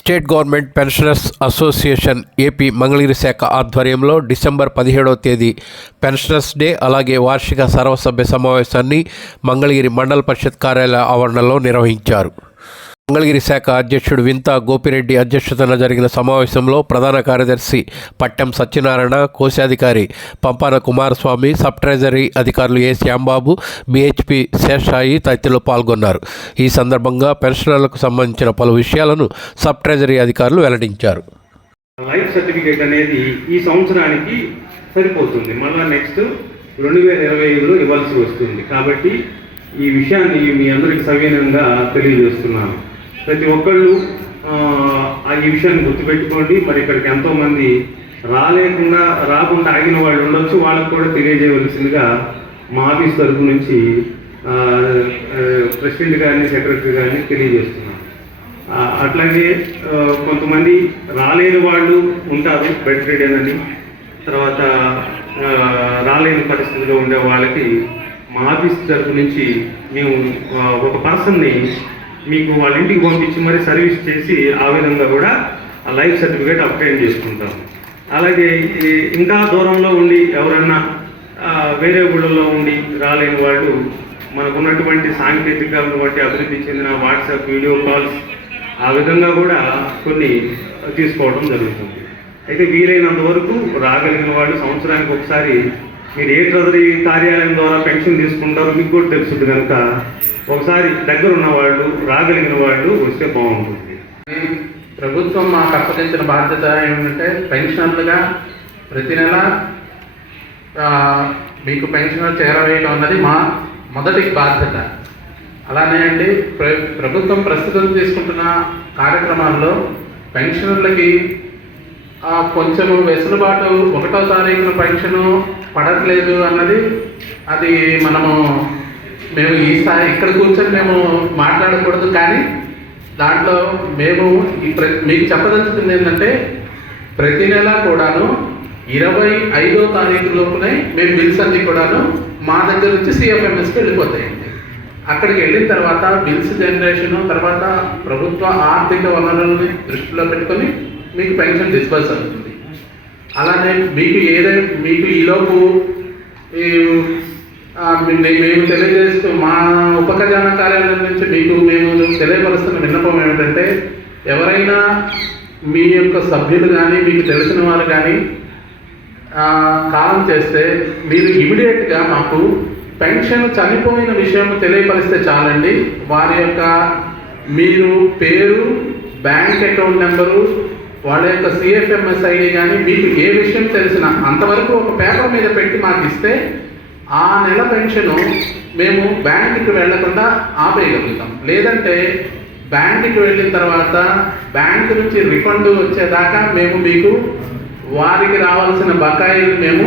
State government pensioners association AP Mangalagiri శాఖ ఆధ్వర్యంలో December పదిహేడవ తేదీ పెన్షనర్స్ డే అలాగే వార్షిక సర్వసభ్య సమావేశాన్ని మంగళగిరి మండల పరిషత్ కార్యాలయ ఆవరణలో నిర్వహించారు. మంగళగిరి శాఖ అధ్యక్షుడు వింత గోపిరెడ్డి అధ్యక్షతన జరిగిన సమావేశంలో ప్రధాన కార్యదర్శి పట్టం సత్యనారాయణ కోశాధికారి పంపాన కుమారస్వామి సబ్ ట్రెజరీ అధికారులు ఏ శ్యాంబాబు బిహెచ్పి శేషాయి తదితరులు పాల్గొన్నారు. ఈ సందర్భంగా పెన్షనర్లకు సంబంధించిన పలు విషయాలను సబ్ ట్రెజరీ అధికారులు వెల్లడించారు. లైఫ్ సర్టిఫికేట్ అనేది ఈ సంవత్సరానికి సరిపోతుంది. మళ్ళీ నెక్స్ట్ రెండు వేల ఇరవై ఐదులో ఇవ్వాల్సి వస్తుంది. కాబట్టి ఈ విషయాన్ని మీ అందరికీ సవినయంగా తెలియజేస్తున్నాను. ప్రతి ఒక్కళ్ళు ఆ, ఈ విషయాన్ని గుర్తుపెట్టుకోండి. మరి ఇక్కడికి ఎంతోమంది రాలేకుండా రాకుండా ఆగిన వాళ్ళు ఉండొచ్చు. వాళ్ళకు కూడా తెలియజేయవలసిందిగా మా ఆఫీస్ తరపు నుంచి ప్రెసిడెంట్ గారిని సెక్రటరీ గారిని తెలియజేస్తున్నాం. అట్లాగే కొంతమంది రాలేని వాళ్ళు ఉంటారు బెడ్ రిడెన్ అని తర్వాత రాలేని పరిస్థితిలో ఉండే వాళ్ళకి మా ఆఫీస్ తరపు నుంచి మేము ఒక పర్సన్ని మీకు వాళ్ళ ఇంటికి పంపించి మరి సర్వీస్ చేసి ఆ విధంగా కూడా ఆ లైఫ్ సర్టిఫికేట్ అప్డేట్ చేసుకుంటాం. అలాగే ఇంకా దూరంలో ఉండి ఎవరన్నా వేరే ఊళ్ళలో ఉండి రాలేని వాళ్ళు మనకున్నటువంటి సాంకేతికాలను బట్టి అభివృద్ధి చెందిన వాట్సాప్ వీడియో కాల్స్ ఆ విధంగా కూడా కొన్ని తీసుకోవడం జరుగుతుంది. అయితే వీలైనంత వరకు రాగలిగిన వాళ్ళు సంవత్సరానికి ఒకసారి మీరు ఏ ట్రెజరీ కార్యాలయం ద్వారా పెన్షన్ తీసుకుంటారో మీకు కూడా తెలుస్తుంది కనుక ఒకసారి దగ్గర ఉన్న వాళ్ళు రాగలిగిన వాళ్ళు వస్తే బాగుంటుంది. ప్రభుత్వం మాకు అప్పగించిన బాధ్యత ఏమిటంటే పెన్షనర్లుగా ప్రతి నెల మీకు పెన్షన్ చేరవేయడం అన్నది మా మొదటి బాధ్యత. అలానే అండి ప్ర ప్రభుత్వం ప్రస్తుతం తీసుకుంటున్న కార్యక్రమాల్లో పెన్షనర్లకి ఆ, కొంచెము వెసులుబాటు ఒకటో తారీఖున పరీక్షను పడట్లేదు అన్నది అది మనము మేము ఈసారి ఇక్కడ కూర్చొని మేము మాట్లాడకూడదు కానీ దాంట్లో మేము ప్ర మీకు చెప్పదలుచుకుంది ఏంటంటే ప్రతి నెల కూడాను ఇరవై ఐదో తారీఖు లోపునే మేము బిల్స్ అన్ని కూడాను మా దగ్గర నుంచి సిఎఫ్ఎంఎస్కి వెళ్ళిపోతాయండి అక్కడికి వెళ్ళిన తర్వాత బిల్స్ జనరేషన్ తర్వాత ప్రభుత్వ ఆర్థిక వనరుల్ని దృష్టిలో పెట్టుకొని మీకు పెన్షన్ డిస్బర్స్ అవుతుంది. అలానే మీకు ఏదైనా మీకు ఈలోపు మీ- మేము తెలియజేస్తూ మా ఉపఖజాన కార్యాలయం నుంచి మీకు మేము తెలియపరుస్తున్న విన్నపం ఏమిటంటే ఎవరైనా మీ యొక్క సభ్యులు కానీ మీకు తెలిసిన వారు కానీ కాలం చేస్తే మీరు ఇమీడియట్గా మాకు పెన్షన్ చనిపోయిన విషయం తెలియపరిస్తే చాలండి. వారి యొక్క మీరు పేరు బ్యాంక్ అకౌంట్ నెంబరు వాళ్ళ యొక్క సిఎఫ్ఎంఎస్ ఐడి కానీ మీకు ఏ విషయం తెలిసిన అంతవరకు ఒక పేపర్ మీద పెట్టి మాకు ఇస్తే ఆ నెల పెన్షన్ మేము బ్యాంకుకి వెళ్ళకుండా ఆపేయగలుగుతాం. లేదంటే బ్యాంకుకి వెళ్ళిన తర్వాత బ్యాంకు నుంచి రిఫండ్ వచ్చేదాకా మేము మీకు వారికి రావాల్సిన బకాయిలు మేము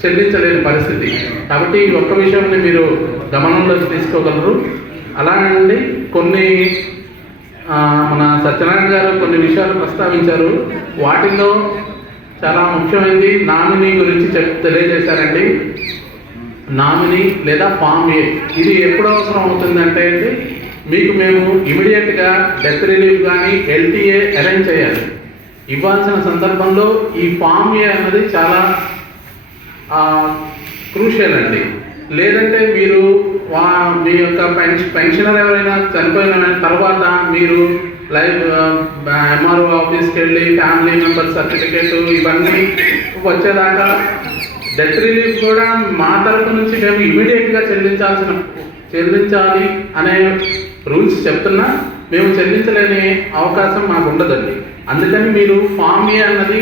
చెల్లించలేని పరిస్థితి. కాబట్టి ఈ ఒక్క విషయాన్ని మీరు గమనంలోకి తీసుకోగలరు. అలానండి కొన్ని మన సత్యనారాయణ గారు కొన్ని విషయాలు ప్రస్తావించారు. వాటిలో చాలా ముఖ్యమైనది నామినీ గురించి చెప్ తెలియజేశారండి. నామినీ లేదా ఫామ్ ఏ. ఇది ఎప్పుడు అవసరం అవుతుందంటే అండి మీకు మేము ఇమీడియట్గా డెత్ రిలీఫ్ కానీ ఎల్టీఏ అరేంజ్ చేయాలి. ఇవ్వాల్సిన సందర్భంలో ఈ ఫామ్ ఏ అన్నది చాలా క్రూషియల్ అండి. లేదంటే మీరు మీ యొక్క పెన్షన్ పెన్షనర్ ఎవరైనా చనిపోయిన తర్వాత మీరు లైఫ్ ఎంఆర్ఓ ఆఫీస్కి వెళ్ళి ఫ్యామిలీ మెంబర్ సర్టిఫికేట్ ఇవన్నీ వచ్చేదాకా డెత్ రిలీఫ్ కూడా మా తరపు నుంచి మేము ఇమీడియట్గా చెల్లించాల్సిన చెల్లించాలి అనే రూల్స్ చెప్తున్నా. మేము చెల్లించలేని అవకాశం మాకు ఉండదండి అందుకని మీరు ఫామ్ ఏ అన్నది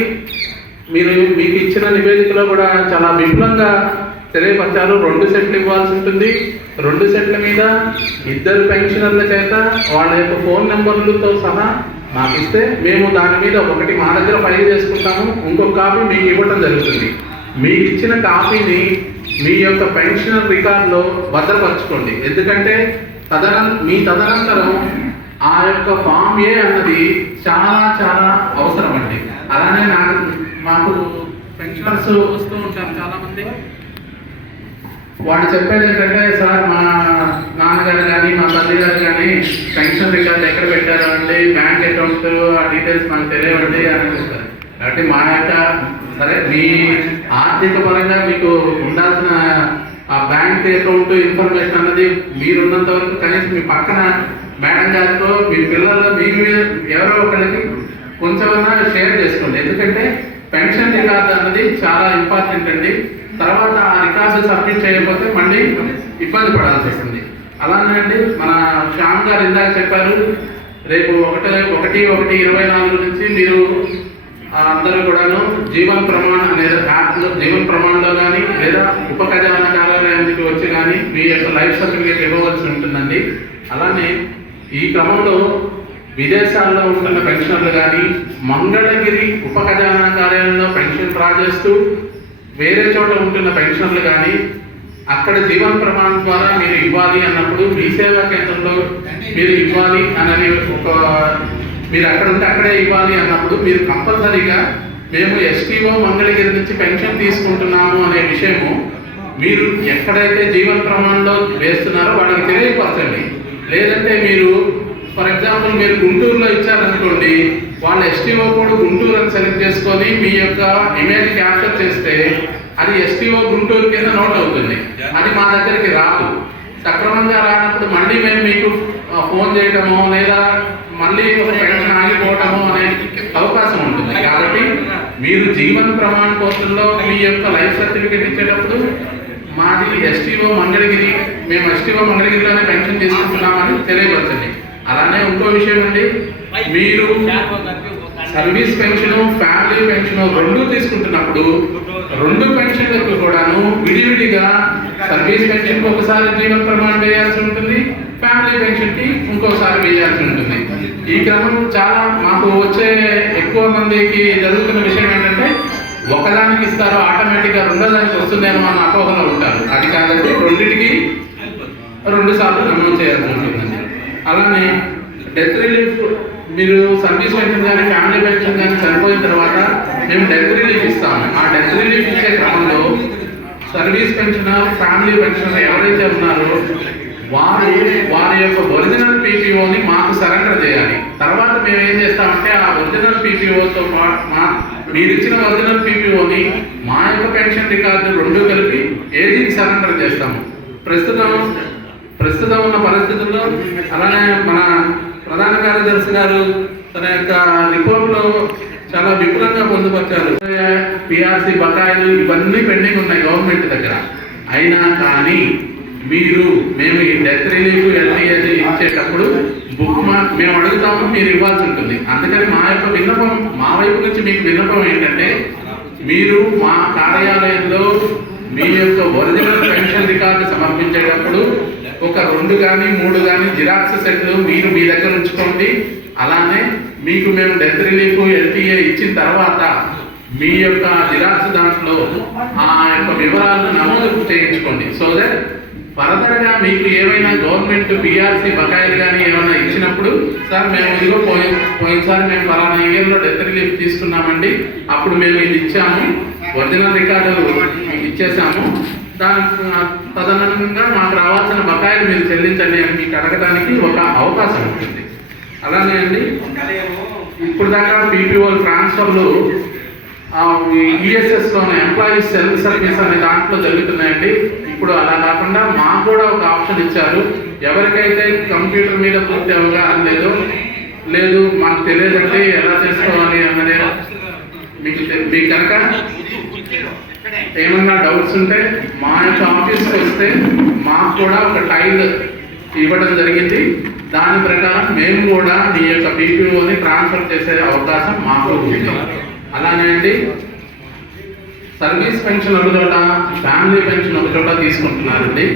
మీరు మీకు ఇచ్చిన నివేదికలో కూడా చాలా విపులంగా తెలియపరిచారు. రెండు సెట్లు ఇవ్వాల్సి ఉంటుంది. రెండు సెట్ల మీద ఇద్దరు పెన్షనర్ల చేత వాళ్ళ యొక్క ఫోన్ నెంబర్లతో సహా మాకు ఇస్తే మేము దాని మీద ఒకటి మా దగ్గర ఫైల్ చేసుకుంటాము. ఇంకొక కాపీ మీకు ఇవ్వడం జరుగుతుంది. మీకు ఇచ్చిన కాపీని మీ యొక్క పెన్షనర్ రికార్డులో భద్రపరచుకోండి. ఎందుకంటే తదనం మీ తదనంతరం ఆ యొక్క ఫామ్ ఏ అన్నది చాలా చాలా అవసరం అండి అలానే నాకు మాకు పెన్షనర్స్ వస్తూ ఉంటారు చాలా మంది వాళ్ళు చెప్పేది ఏంటంటే సార్ మా నాన్నగారు కానీ మా తల్లి గారు కానీ పెన్షన్ రికార్డు రికార్డ్ ఎక్కడ పెట్టారు అంటే బ్యాంక్ అకౌంట్ ఆ డీటెయిల్స్ మాకు తెలియవండి అని చెప్తారు కాబట్టి మా యొక్క సరే మీ ఆర్థిక పరంగా మీకు ఉండాల్సిన ఆ బ్యాంక్ అకౌంట్ ఇన్ఫర్మేషన్ అన్నది మీరు ఉన్నంత వరకు కనీసం మీ పక్కన మేడం గారితో మీ పిల్లలు మీ మీద ఎవరో ఒకరికి కొంచెమన్నా షేర్ చేసుకోండి. ఎందుకంటే పెన్షన్ రికార్డు అన్నది చాలా ఇంపార్టెంట్ అండి. తర్వాత ఆ సబ్మిట్ చేయకపోతే మళ్ళీ ఇబ్బంది పడాల్సి వస్తుంది. అలానే అండి మన శ్యామ్ గారు ఇందాక చెప్పారు రేపు ఒకటి ఒకటి ఒకటి ఇరవై నాలుగు నుంచి మీరు అందరూ కూడాను జీవన్ ప్రమాణ లేదా యాప్లో జీవన్ ప్రమాణంలో కానీ లేదా ఉప ఖజానా కార్యాలయానికి వచ్చి కానీ మీ యొక్క లైఫ్ సర్టిఫికేట్ ఇవ్వవలసి ఉంటుందండి. అలానే ఈ క్రమంలో విదేశాల్లో ఉంటున్న పెన్షనర్లు కానీ మంగళగిరి ఉప ఖజానా కార్యాలయంలో పెన్షన్ డ్రా చేస్తూ వేరే చోట ఉంటున్న పెన్షన్లు కానీ అక్కడ జీవన్ ప్రమాణం ద్వారా మీరు ఇవ్వాలి అన్నప్పుడు మీ సేవా కేంద్రంలో మీరు ఇవ్వాలి అనేది ఒక మీరు అక్కడ ఉంటే అక్కడే ఇవ్వాలి అన్నప్పుడు మీరు కంపల్సరీగా మేము ఎస్టీఓ మంగళగిరి నుంచి పెన్షన్ తీసుకుంటున్నాము అనే విషయము మీరు ఎక్కడైతే జీవన్ ప్రమాణంలో వేస్తున్నారో వాళ్ళకి తెలియపరచండి. లేదంటే మీరు ఫర్ ఎగ్జాంపుల్ మీరు గుంటూరులో ఇచ్చారనుకోండి వాళ్ళ ఎస్టీఓ కోడ్ గుంటూరు అని సెలెక్ట్ చేసుకొని మీ యొక్క ఇమేజ్ క్యాప్చర్ చేస్తే అది ఎస్టీఓ గుంటూరు కింద నోట్ అవుతుంది. అది మా దగ్గరికి రాదు. సక్రమంగా రానప్పుడు మళ్ళీ మేము మీకు ఫోన్ చేయటము లేదా మళ్ళీ ఒక పెన్షన్ ఆగిపోవటమో అనే అవకాశం ఉంటుంది. కాబట్టి మీరు జీవన ప్రమాణ పోర్టల్లో మీ యొక్క లైఫ్ సర్టిఫికేట్ ఇచ్చేటప్పుడు మాది ఎస్టీఓ మంగళగిరి మేము ఎస్టీఓ మంగళగిరిలోనే పెన్షన్ తీసుకుంటున్నామని తెలియపరచండి. ఇంకో విషయం అండి. మీరు సర్వీస్ పెన్షన్ ఫ్యామిలీ పెన్షన్ రెండు తీసుకుంటున్నప్పుడు రెండు పెన్షన్లకు కూడాను విడివిడిగా సర్వీస్ పెన్షన్ ఒకసారి జీవన ప్రమాణం వేయాల్సి ఉంటుంది ఫ్యామిలీ పెన్షన్కి ఇంకోసారి వేయాల్సి ఉంటుంది. ఈ క్రమం చాలా మాకు వచ్చే ఎక్కువ మందికి జరుగుతున్న విషయం ఏంటంటే ఒకదానికి ఇస్తారో ఆటోమేటిక్గా రెండో దానికి వస్తుందేమో అన్న అపోహలో ఉంటారు. అది కాదంటే రెండింటికి రెండు సార్లు నమోదు చేయాల్సి ఉంటుందండి అలానే డెత్ రిలీఫ్ మీరు సర్వీస్ పెన్షన్ కానీ ఫ్యామిలీ పెన్షన్ కానీ చనిపోయిన తర్వాత మేము డెత్ రిలీఫ్ ఇస్తాము. ఆ డెత్ రిలీఫ్ ఇచ్చే క్రమంలో సర్వీస్ పెన్షన్ ఫ్యామిలీ పెన్షన్ ఎవరైతే ఉన్నారో వారు వారి యొక్క ఒరిజినల్ పీపీఓని మాకు సరెండర్ చేయాలి. తర్వాత మేము ఏం చేస్తామంటే ఆ ఒరిజినల్ పీపీఓతో మా మీరు ఇచ్చిన ఒరిజినల్ పీపీఓని మా యొక్క పెన్షన్ రికార్డు రెండు కలిపి ఏది సరెండర్ చేస్తాము? ప్రస్తుతం ప్రస్తుతం ఉన్న పరిస్థితుల్లో అలానే మన ప్రధాన కార్యదర్శి గారు తన యొక్క రిపోర్ట్లో చాలా విపులంగా పొందుపరిచారు. పిఆర్సి బకాయిలు ఇవన్నీ పెండింగ్ ఉన్నాయి గవర్నమెంట్ దగ్గర. అయినా కానీ మీరు మేము ఈ డెత్ రిలీఫ్ ఎల్ఐఎస్ ఇచ్చేటప్పుడు బుక్ మార్క్ మేము అడుగుతాము మీరు ఇవ్వాల్సి ఉంటుంది. అందుకని మా యొక్క విన్నపం మా వైపు నుంచి మీకు విన్నపం ఏంటంటే మీరు మా కార్యాలయంలో మీ యొక్క ఒరిజినల్ పెన్షన్ రికార్డు సమర్పించేటప్పుడు ఒక రెండు కానీ మూడు కానీ జిరాక్స్ సెట్లు మీరు మీ దగ్గర ఉంచుకోండి. అలానే మీకు మేము డెత్ రిలీఫ్ ఎల్టీఏ ఇచ్చిన తర్వాత మీ యొక్క జిరాక్స్ దాంట్లో ఆ యొక్క వివరాలను నమోదు చేయించుకోండి. సో దట్ ఫర్దర్గా మీకు ఏమైనా గవర్నమెంట్ బీఆర్సీ బకాయిలు కానీ ఏమైనా ఇచ్చినప్పుడు సార్ మేము ఇదిగో పోయి పోయినసారి మేము ఫలానా ఇయర్లో డెత్ రిలీఫ్ తీసుకున్నామండి. అప్పుడు మేము ఇది ఇచ్చాము. ఒరిజినల్ రికార్డులు మీకు ఇచ్చేసాము దానికి తదనుగుణంగా మాకు రావాల్సిన బకాయిలు మీరు చెల్లించండి అని మీకు అడగడానికి ఒక అవకాశం ఉంటుంది. అలానే అండి ఇప్పుడు దాకా పీపీఓ ట్రాన్స్ఫర్లు ఈఎస్ఎస్లోనే ఎంప్లాయీస్ సెల్ఫ్ సర్వీస్ అనే దాంట్లో జరుగుతున్నాయండి. ఇప్పుడు అలా కాకుండా మాకు కూడా ఒక ఆప్షన్ ఇచ్చారు. ఎవరికైతే కంప్యూటర్ మీద పూర్తి అవగాహన లేదో లేదు మాకు తెలియదంటే ఎలా చేసుకోవాలి అన్నదే మీకు మీకు కనుక ఏమన్నా డౌట్స్ ఉంటే మా యొక్క ఆఫీస్కి వస్తే మాకు కూడా ఒక టైల్ ఇవ్వడం జరిగింది. దాని ప్రకారం మేము కూడా మీ యొక్క బీపీఓని ట్రాన్స్ఫర్ చేసే అవకాశం మాకు ఉంది. అలానే అండి సర్వీస్ పెన్షన్ ఒక చోట ఫ్యామిలీ పెన్షన్ ఒక చోట తీసుకుంటున్నారండి.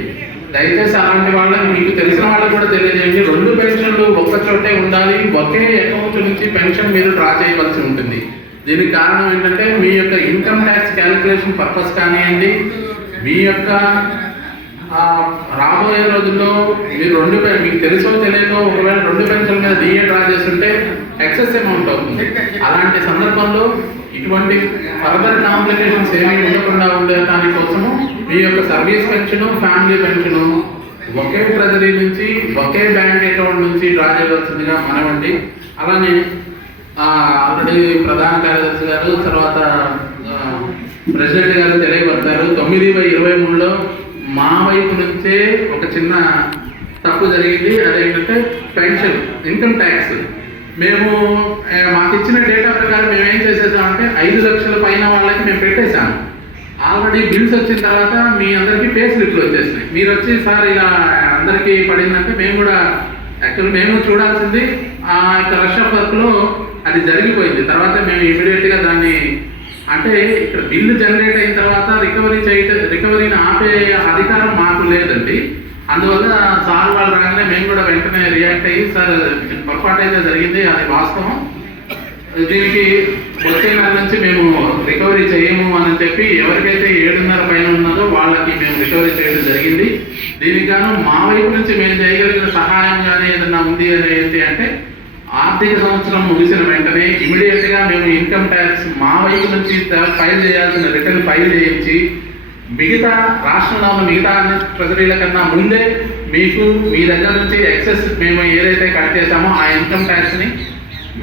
దయచేసి అలాంటి వాళ్ళకి మీకు తెలిసిన వాళ్ళకి కూడా తెలియజేయండి. రెండు పెన్షన్లు ఒక్క చోటే ఉండాలి. ఒకే అకౌంట్ నుంచి పెన్షన్ మీరు డ్రా చేయవలసి ఉంటుంది. దీనికి కారణం ఏంటంటే మీ యొక్క ఇన్కమ్ ట్యాక్స్ క్యాలిక్యులేషన్ పర్పస్ కానివ్వండి మీ యొక్క రాబోయే రోజుల్లో మీరు రెండు పెన్- మీకు తెలుసో తెలియదో ఒకవేళ రెండు పెన్షన్ మీద డిఏ డ్రా చేస్తుంటే ఎక్సెస్ అమౌంట్ అవుతుంది. అలాంటి సందర్భంలో ఇటువంటి ఫర్దర్ కాంప్లికేషన్స్ ఏమీ ఉండకుండా ఉండటానికి కోసము మీ యొక్క సర్వీస్ పెన్షన్ ఫ్యామిలీ పెన్షన్ ఒకే ట్రెజరీ నుంచి ఒకే బ్యాంక్ అకౌంట్ నుంచి డ్రా చేయవలసిందిగా మనవండి అలానే ఆల్రెడీ ప్రధాన కార్యదర్శి గారు తర్వాత ప్రెసిడెంట్ గారు తెలియబడతారు తొమ్మిది బై ఇరవై మూడులో మా వైపు నుంచే ఒక చిన్న తప్పు జరిగింది. అదేంటంటే పెన్షన్ ఇన్కమ్ ట్యాక్స్. మేము మాకు ఇచ్చిన డేటా ప్రకారం మేము ఏం చేసేసామంటే ఐదు లక్షల పైన వాళ్ళకి మేము పెట్టేశాము. ఆల్రెడీ బిల్స్ వచ్చిన తర్వాత మీ అందరికీ పే స్లిప్లు వచ్చేసినాయి. మీరు వచ్చి సార్ ఇలా అందరికీ పడిందంటే మేము కూడా యాక్చువల్ మేము చూడాల్సింది ఆ యొక్క రష్ వర్క్లో అది జరిగిపోయింది. తర్వాత మేము ఇమీడియట్గా దాన్ని అంటే ఇక్కడ బిల్లు జనరేట్ అయిన తర్వాత రికవరీ చేయట రికవరీని ఆపే అధికారం మాకు లేదండి. అందువల్ల సార్ వాళ్ళు రాగానే మేము కూడా వెంటనే రియాక్ట్ అయ్యి సార్ పొరపాటు అయితే జరిగింది అది వాస్తవం. దీనికి వచ్చే నెల నుంచి మేము రికవరీ చేయము అని చెప్పి ఎవరికైతే ఏడున్నర పైన ఉన్నదో వాళ్ళకి మేము రికవరీ చేయడం జరిగింది. దీనికి గాను మా వైపు నుంచి మేము చేయగలిగిన సహాయం కానీ ఏదైనా ఉంది అనేది ఏంటి అంటే ఆర్థిక సంవత్సరం ముగిసిన వెంటనే ఇమీడియట్గా మేము ఇన్కమ్ ట్యాక్స్ మా వైపు నుంచి ఫైల్ చేయాల్సిన రిటర్న్ ఫైల్ చేయించి మిగతా రాష్ట్రంలో ఉన్న మిగతా అన్ని ట్రెజరీల కన్నా ముందే మీకు మీ దగ్గర నుంచి ఎక్సెస్ మేము ఏదైతే కట్ చేశామో ఆ ఇన్కమ్ ట్యాక్స్ని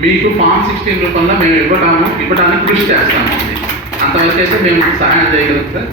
మీకు ఫామ్ సిక్స్టీన్ రూపంలో మేము ఇవ్వటాము ఇవ్వడానికి కృషి చేస్తాము. అంతవరకు అయితే మేము సహాయం చేయగలుగుతాం.